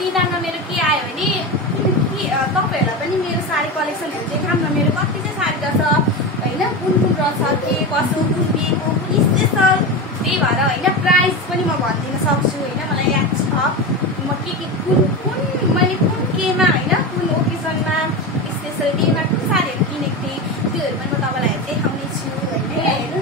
दिदामा मेरो के आयो भने तपाईहरुलाई पनि मेरो साडी कलेक्सनहरु देखाउँ न मेरो कति चाहिँ साडी छ हैन कुन कुन रछ के कसो कुन बिएको कुन स्पेशल त्यही भएर हैन प्राइस पनि म भन्दिन सक्छु हैन मलाई याद छ म के कुन मैले कुन केमा हैन कुन ओकेजनमा स्पेशल डेमा कुन साडीहरु किनेको थिएँ त्योहरु पनि म तपाईलाई देखाउने छु हैन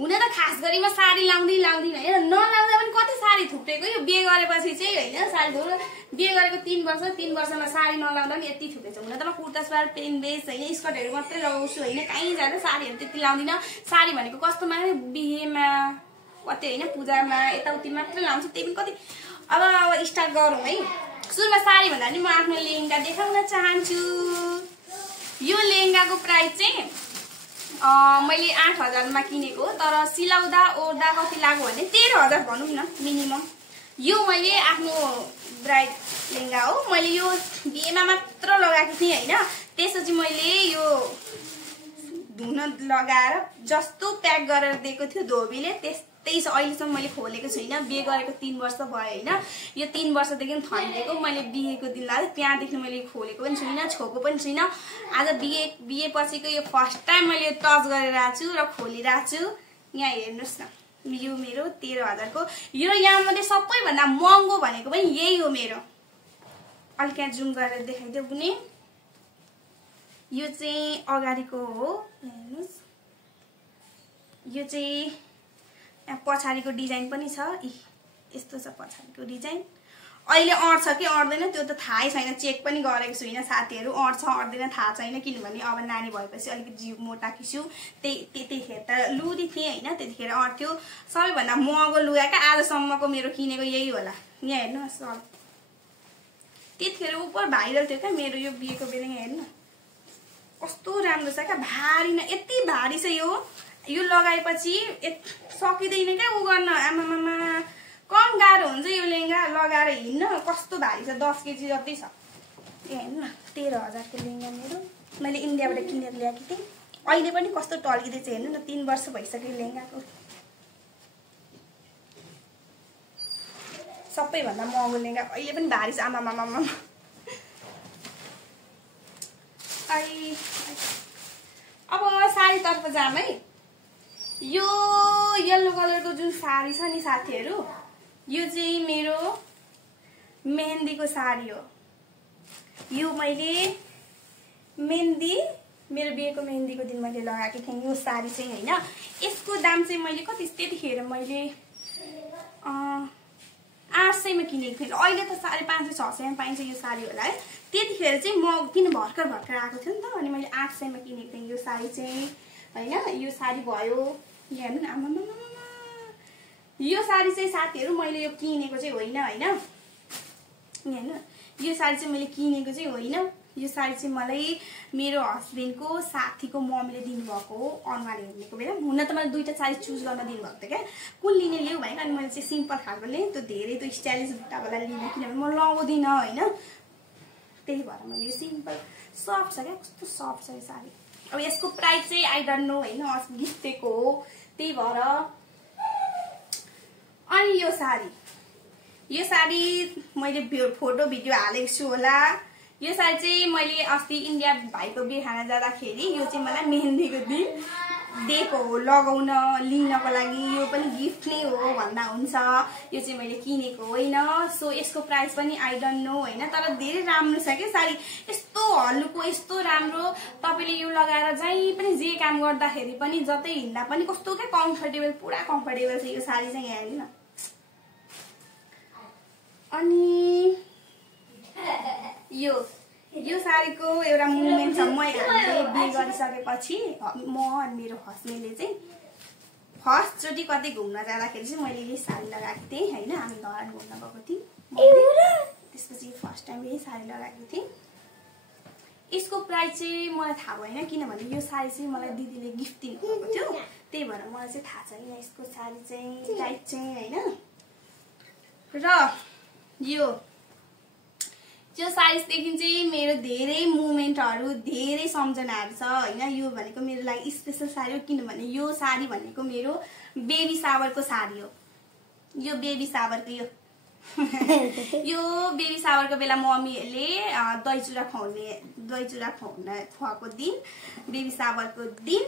हुन त खास गरी म साडी लाउँदिन हैन नलाउँदा पनि कति साडी थुप्रेको यो बिहे गरेपछि चाहिँ हैन साडी धुलो बिहे गरेको 3 वर्षमा साडी नलाउँदा पनि यति थुप्रेछ हुन त म कुर्ता सुरुवाल पेन बेस हैन स्कर्टहरु मात्रै लगाउँछु हैन कहीँ जाँदा साडीहरु त्यति लाउँदिन साडी भनेको कस्तोमा बिहेमा कतै हैन पूजामा यताउति मात्रै लाउँछु त्यही पनि कति अब स्टार्ट गरौँ है सुरुमा साडी भन्दा नि म आफ्नो लेहेंगा देखाउन चाहन्छु यो लेहेंगाको प्राइस चाहिँ मैले 8000 मा किनेको तर सिलाउँदा ओर्दा कति लाग्यो भने 13000 भनौं न मिनिमम यो मैले आफ्नो ब्राइड लेहेंगा हो मैले यो बिहेमा मात्र लगाएको थिएँ हैन त्यसपछि मैले यो धुन लगाएर जस्तो प्याक गरेर दिएको थियो धोबीले त्यस्तै छ अहिलेसम्म मैले खोलेको छैन बिहे गरेको 3 वर्ष भयो हैन यो 3 वर्षदेखि थन्केको मैले बिहेको दिन लाग्यो त्यहाँदेखि मैले खोलेको पनि छैन छोको पनि छैन आज बिहे पछिको यो फर्स्ट टाइम मैले टच गरिरहेको छु र खोलिरहेको छु यहाँ हेर्नुस् न यो मेरो 13000 को यो यहाँ मध्ये सबैभन्दा महँगो भनेको पनि यही हो मेरो अलि यहाँ जुम गरेर देखाइदेऊ कुनै यो चाहिँ अगाडिको हो हेर्नुस् यो चाहिँ पछाडीको डिजाइन पनि छ यस्तो छ पछाडीको डिजाइन अहिले अड्छ कि अड्दैन त्यो त थाहै छैन चेक पनि गरेको छुइन साथीहरु अड्छ अड्दैन थाहा छैन किनभने अब नानी भएपछि अलिकति जिउ मोटा किछु त्यतिखेर त लुदी थिए हैन त्यतिखेर अड्थ्यो सबैभन्दा महँगो लुगाका आजसम्मको मेरो किनेको यही होला यहाँ हेर्नुस् त्यतिखेर उपर भाइरल थियो क्या मेरो यो बिहेको बेला यहाँ हेर्नु कस्तो राम्रो छ क्या भारी न यति भारी छ यो लगाएपछि सकिदैन क्या उ गर्न आमामामा कम गाह्रो हुन्छ यो लेहेंगा लगाएर हिँड्न कस्तो भारी छ 10 केजी जति छ हेर्नु न 13000 को लेहेंगा मेरो मैले इन्डियाबाट किनेर ल्याएको थिएँ अहिले पनि कस्तो टल्किदै छ हेर्नु न 3 वर्ष भइसक्यो लेहेंगाको सबैभन्दा महँगो लेहेंगा अहिले पनि भारी छ आमामामा अब साडी तर्फ जाम है यो येलो कलरको जुन साडी छ नि साथीहरु यो चाहिँ मेरो मेहन्दीको साडी हो यो मैले मेरो बिहेको मेहन्दीको दिन मैले लगाएको थिएँ यो साडी चाहिँ हैन यसको दाम चाहिँ मैले कति त्यतिखेर मैले 800 मा किनेको थिएँ अहिले त 550 600 मा पाइन्छ यो साडी होला है त्यतिखेर चाहिँ म किन भर्खर आएको थियो नि त अनि मैले 800 मा किनेको थिएँ यो साडी चाहिँ हैन यो साडी भयो यहाँ हेर्नु न आमामामा यो साडी चाहिँ साथीहरु मैले यो किनेको चाहिँ होइन हैन हेर्नु यो साडी चाहिँ मैले किनेको चाहिँ होइन यो साडी चाहिँ मलाई मेरो हस्बेन्डको साथीको मम्मीले दिनुभएको हो अनुहार हेर्नेको बेला हुन त मैले दुईटा साडी चुज गर्न दिनुभएको थियो क्या कुन लिने ल्याउ भनेको अनि मैले चाहिँ सिम्पल खालको लिएँ त्यो धेरै त्यो स्टाइलिस बुट्टावाला लिन किनभने म लगाउँदिन हैन त्यही भएर मैले यो सिम्पल सफ्ट छ क्या कस्तो सफ्ट छ यो साडी अब यसको प्राइस चाहिँ आई डोन्ट नो हैन गिफ्टेको हो त्यही भएर अनि यो साडी मैले फोटो भिडियो हालेको छु होला यो साडी चाहिँ मैले अस्ति इन्डिया भाइको बिहे खाना जाँदाखेरि यो चाहिँ मलाई मेहन्दीको दिन दिएको हो लगाउन लिनको लागि यो पनि गिफ्ट नै हो भन्दा हुन्छ यो चाहिँ मैले किनेको होइन सो यसको प्राइस पनि आई डोन्ट नो हैन तर धेरै राम्रो छ के साडी यस्तो हल्लुको यस्तो राम्रो तपाईले यो लगाएर जहीँ पनि जे काम गर्दाखेरि पनि जतै हिँड्दा पनि कस्तो के कम्फर्टेबल पुरा कम्फर्टेबल छ यो साडी चाहिँ यहाँ हेर्नु न अनि यो साडीको एउटा मुभमेन्ट छ मैले बिहे गरिसकेपछि म अनि मेरो हस्बेन्डले चाहिँ फर्स्ट चोटी कतै घुम्न जाँदाखेरि चाहिँ मैले यही साडी लगाएको थिएँ हैन हामी धरान घुम्न गएको थियौँ त्यसपछि फर्स्ट टाइम यही साडी लगाएको थिएँ यसको प्राइस चाहिँ मलाई थाहा भएन किनभने यो साडी चाहिँ मलाई दिदीले गिफ्ट दिनुभएको थियो त्यही भएर मलाई चाहिँ थाहा छैन यसको साडी चाहिँ टाइप चाहिँ हैन र यो साडीदेखि चाहिँ मेरो धेरै मोमेन्टहरु धेरै सम्झनाहरु छ हैन यो भनेको मेरो लागि स्पेशल साडी हो किनभने यो साडी भनेको मेरो बेबी सावरको साडी हो यो बेबी सावरको यो बेबी सावरको बेला मम्मीहरूले दही चुरा खुवाएको दिन, बेबी सावरको दिन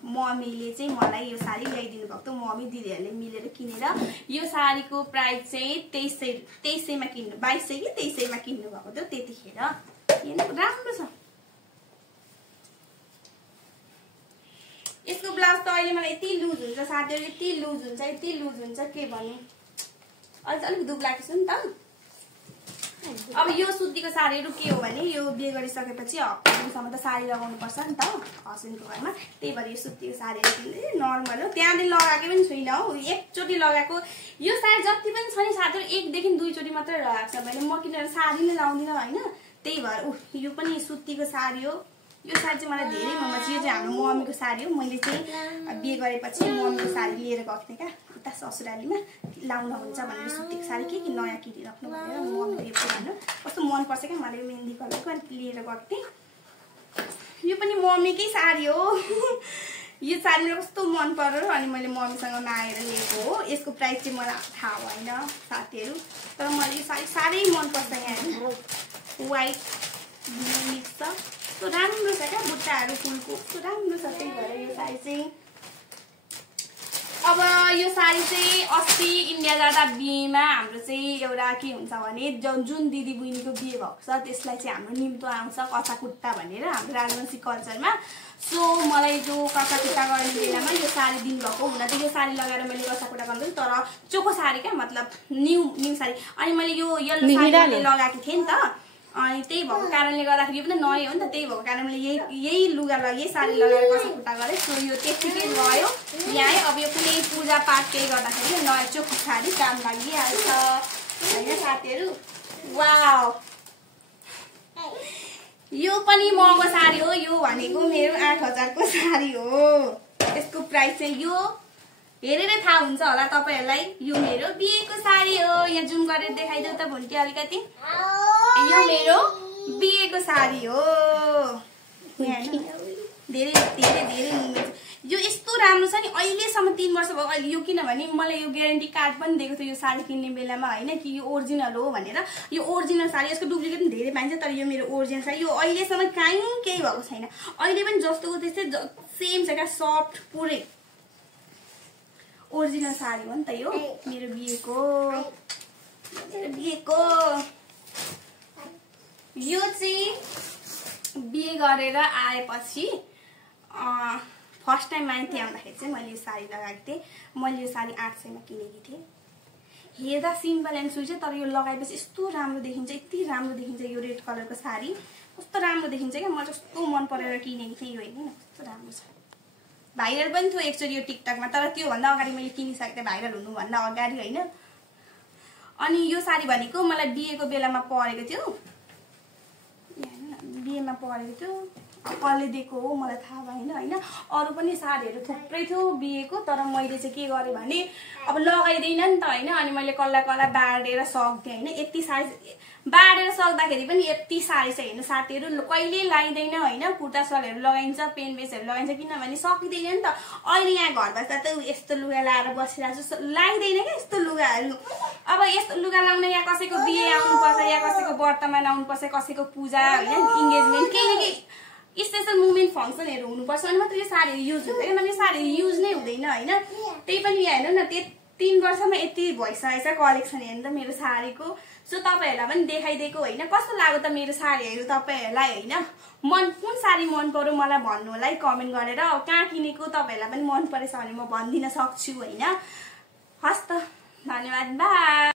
मम्मीले चाहिँ मलाई यो साडी ल्याइदिनु भएको थियो। मम्मी दिदीहरूले मिलेर किनेर यो साडीको प्राइस चाहिँ 2300 मा किन्नु, 2200 कि 2300 मा किन्नु भएको थियो त्यतिखेर। हेर्नु राम्रो छ। यसको ब्लाउज त अहिले मलाई यति लुज हुन्छ साथीहरु, यति लुज हुन्छ के भन्नु। अलिक दुब्लाको छु नि त। अब यो सुतीको साडीहरु के हो भने यो बिहे गरिसकेपछि हप्ता दिनसम्म त साडी लगाउनु पर्छ नि त हस्बेन्डको घरमा, त्यही भएर यो सुतीको साडीहरु किन्ने नर्मल हो। त्यहाँदेखि लगाएको पनि छुइनँ हौ, एकचोटि लगाएको। यो साडी जति पनि छ नि साथीहरु 1 देखि 2 चोटि मात्रै लगाएको छ भने म किनेर साडी नै लाउँदिन हैन। त्यही भएर यो पनि सुतीको साडी हो। यो साडी चाहिँ मलाई धेरै मन पर्छ। यो चाहिँ हाम्रो मम्मीको साडी हो। मैले चाहिँ बिहे गरेपछि मम्मीको साडी लिएर गएको थिएँ क्या उता ससुरालीमा, लाउन हुन्छ भनेर सुतीको साडी के नयाँ किनिराख्नु भनेर मम्मीले यो भन्नु। कस्तो मन पर्छ क्या मलाई मेहन्दी कलरको, अनि लिएर गएको थिएँ। यो पनि मम्मीकै साडी हो। यो साडी मलाई कस्तो मन पर्यो अनि मैले मम्मीसँग मागेर लिएको हो। यसको प्राइस चाहिँ मलाई थाहा भएन साथीहरु, तर मलाई यो साडी साह्रै मन पर्छ। यहाँ व्हाइट मिक्स छ, कस्तो राम्रो छ क्या, बुट्टाहरू फुलको कस्तो राम्रो छ। त्यही भएर यो साडी चाहिँ अब यो साडी चाहिँ अस्ति इन्डिया जाँदा बिहेमा हाम्रो चाहिँ एउटा के हुन्छ भने जुन दिदी बहिनीको बिहे भएको छ त्यसलाई चाहिँ हाम्रो निम्तो आउँछ कसाकुट्टा भनेर हाम्रो राजवंशी कल्चरमा। सो मलाई जो कसाकुट्टा गर्ने बेलामा यो साडी दिनुभएको। हुन त यो साडी लगाएर मैले कसाकुट्टा गर्नु तर चोखो साडी क्या, मतलब न्यू साडी। अनि मैले यो यल्लो साडी लगाएको थिएँ नि त, अनि त्यही भएको कारणले गर्दाखेरि यो पनि नयाँ हो नि त, त्यही भएको कारणले यही लुगा यही साडी लगाएर कसाकुट्टा गरेँ। सो यो त्यतिकै गयो ल्याएँ। अब यो कुनै पूजा पाठ केही गर्दाखेरि नयाँ चोखो साडी काम लागिहाल्छ होइन साथीहरु। वाउ, यो पनि महँगो साडी हो। यो भनेको मेरो 8000 को साडी हो। यसको प्राइस चाहिँ यो हेरेर थाहा हुन्छ होला तपाईहरुलाई। यो मेरो बिहेको साडी हो। यहाँ जुम गरेर देखाइदेऊ त भुन्टी अलिकति। यो मेरो बिहेको साडी हो। धेरै यो यस्तो राम्रो छ नि अहिलेसम्म 3 वर्ष भयो। अहिले यो किनभने मलाई यो ग्यारेन्टी कार्ड पनि दिएको थियो यो साडी किन्ने बेलामा हैन कि यो ओरिजिनल हो भनेर। यो ओरिजिनल साडी, यसको डुप्लिकेट पनि धेरै पाइन्छ तर यो मेरो ओरिजिनल साडी। यो अहिलेसम्म काहीँ केही भएको छैन। अहिले पनि जस्तोको त्यस्तै सेम छ क्या, सफ्ट पुरै ओरिजिनल साडी हो नि त यो मेरो बिहेको। यो चाहिँ बिहे गरेर आएपछि फर्स्ट टाइम माइती आउँदाखेरि चाहिँ मैले यो साडी लगाएको थिएँ। मैले यो साडी 800 मा किनेकी थिएँ। हेर्दा सिम्पल एन्ड स्विट तर यो लगाएपछि यस्तो राम्रो देखिन्छ, यति राम्रो देखिन्छ। यो रेड कलरको साडी कस्तो राम्रो देखिन्छ क्या, मलाई कस्तो मन परेर किनेकी थिएँ यो हैन। कस्तो राम्रो छ। भाइरल पनि थियो एकचोटि यो टिकटकमा, तर त्यो भन्दा अगाडि मैले किनिसकेको थिएँ भाइरल हुनु भन्दा अगाडि हैन। अनि यो साडी भनेको मलाई बिहेको बेलामा परेको थियो, बिहेमा परेको थियो। कसले दिएको हो मलाई थाहा भएन हैन। अरु पनि साडीहरु थुप्रै थियो बिहेको, तर मैले चाहिँ के गरे भने अब लगाइदैन नि त हैन। अनि मैले कल्ला बाडेर सक्दै हैन। यति साडी बाडेर सक्दाखेरि पनि यति साडी चाहिँ हेर्नु साथीहरु कहिले लाइदैन हैन। कुर्ता सलहरु लगाइन्छ, पेन बेसहरु लगाइन्छ, किनभने सकिदैन नि त। अहिले यहाँ घर बस्दा त यस्तो लुगा लाएर बसिरहेको छु, लाइदैन के यस्तो लुगाहरु। अब यस्तो लुगा लाउन यहाँ कसैको बिहे आउनु पर्छ, या कसैको व्रतमान आउनु पर्छ, कसैको पूजा हैन, इंगेजमेन्ट केही स्पेशल मोमेन्ट फंक्सनहरु हुनु पर्छ अनि मात्र यो साडी युज हुन्छ। किनभने यो साडी युज नै हुँदैन हैन। त्यही पनि यहाँ हेर्नु न 3 वर्षमा यति भइसकेछ कलेक्सन हेर्नु त मेरो साडीको। सो तपाईहरुलाई पनि देखाइदिएको हैन। कस्तो लाग्यो त मेरो साडीहरु तपाईहरुलाई हैन। कुन साडी मन पर्यो मलाई भन्नु होला है कमेन्ट गरेर। कहाँ किनेको तपाईहरुलाई पनि मन परेछ भने म भनिदिन सक्छु हैन। हस् त, धन्यवाद, बाइ।